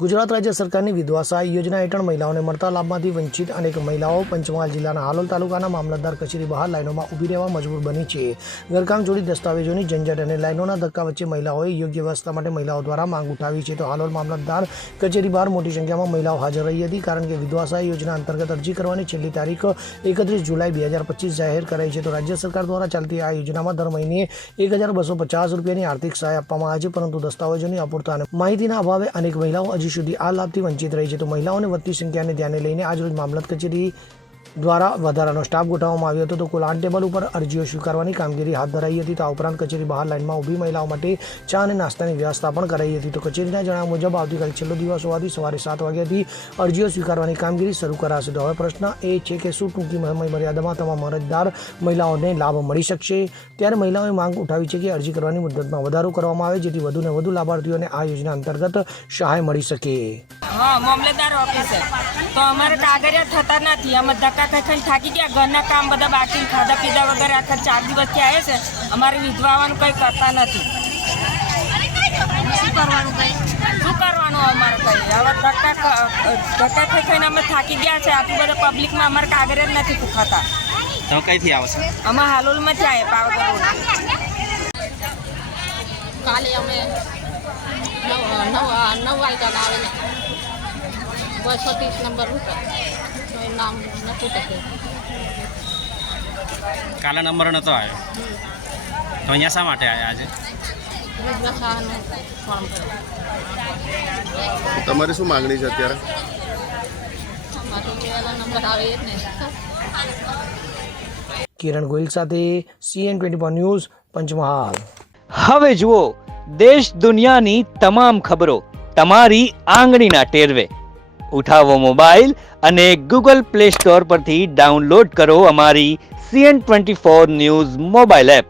ગુજરાત રાજ્ય સરકારની વિધવા સહાય યોજના હેઠળ મહિલાઓને મળતા લાભમાંથી વંચિત અનેક મહિલાઓ પંચમહાલ જિલ્લાના હાલોલ તાલુકાના મામલતદાર કચેરી બહાર લાઇનોમાં ઊભી રહેવા મજબૂર બની છે. ઘરકામ જોડી દસ્તાવેજોની ઝંઝટ અને લાઇનોના ધક્કા વચ્ચે મહિલાઓએ યોગ્ય વ્યવસ્થા માટે મહિલાઓ દ્વારા માંગ ઉઠાવી છે. તો હાલોલ મામલતદાર કચેરી બહાર મોટી સંખ્યામાં મહિલાઓ હાજર રહી હતી, કારણ કે વિધવા સહાય યોજના અંતર્ગત અરજી કરવાની છેલ્લી તારીખ 31 જુલાઈ 2025 જાહેર કરાઈ છે. તો રાજ્ય સરકાર દ્વારા ચાલતી આ યોજનામાં દર મહિને 1250 રૂપિયાની આર્થિક સહાય આપવામાં આવે છે, પરંતુ દસ્તાવેજોની અપૂરતા અને માહિતીના અભાવે અનેક મહિલાઓ હજી સુધી આ લાભથી વંચિત રહી છે. તો મહિલાઓને વધતી સંખ્યાને ધ્યાને લઈને આજરોજ મામલત કચેરી દ્વારા વધારાનો સ્ટાફ ગોઠવવામાં આવ્યો હતો. તો કુલ 8 ટેબલ ઉપર અરજીઓ સ્વીકારવાની કામગીરી હાથ ધરાઈ હતી. તો આ ઉપરાંત કચેરી બહાર લાઇનમાં ઊભી મહિલાઓ માટે ચા અને નાસ્તાની વ્યવસ્થા પણ કરાઈ હતી. તો કચેરીના જણાવ્યા મુજબ આવતીકાલે છેલ્લો દિવસ હોવાથી સવારે 7 વાગ્યાથી અરજીઓ સ્વીકારવાની કામગીરી શરૂ કરાશે. તો હવે પ્રશ્ન એ છે કે શું ટૂંકી સમય મર્યાદામાં તમામ અરજદાર મહિલાઓને લાભ મળી શકશે? ત્યારે મહિલાઓએ માંગ ઉઠાવી છે કે અરજી કરવાની મુદ્દતમાં વધારો કરવામાં આવે, જેથી વધુને વધુ લાભાર્થીઓને આ યોજના અંતર્ગત સહાય મળી શકે. हाँ मामलेदार ऑफिस है तो हमारे कागरिया थता नहीं, हम धक्का खाई थाकी गया, घर काम बदा बाकी खादा पीधा वगैरह आखिर 4 દિવસ के आए से हमारे विधवाओं कई करता नहीं. शू करवानुं अमारे कई हवे धक्का खाई अमे थाकी गया है. आटलू बधा पब्लिक में अमारे कागरिया नहीं पूछाता. તમે કઈથી આવો છો? અમે હાલોલ में आए पावागढ़ रोड. કાલે અમે 9 વાગ્યા આવેલા 230 નંબર ઉપર નામ નથી ટકે. કાલે નંબર નતો આવ્યો તો અહીંયા શા માટે આવ્યા આજે? વિધવા સહાયનું ફોર્મ ભર્યું. તમારી શું માંગણી છે અત્યારે? અમારે પહેલા નંબર આવે જ ને. કિરણ ગોયલ સાથે CN24 ન્યૂઝ પંચમહાલ. હવે જુઓ દેશ દુનિયાની તમામ ખબરો તમારી આંગળીના ટેરવે. ઉઠાવો મોબાઈલ અને ગૂગલ પ્લે સ્ટોર પરથી ડાઉનલોડ કરો અમારી CN24 ન્યૂઝ મોબાઈલ એપ.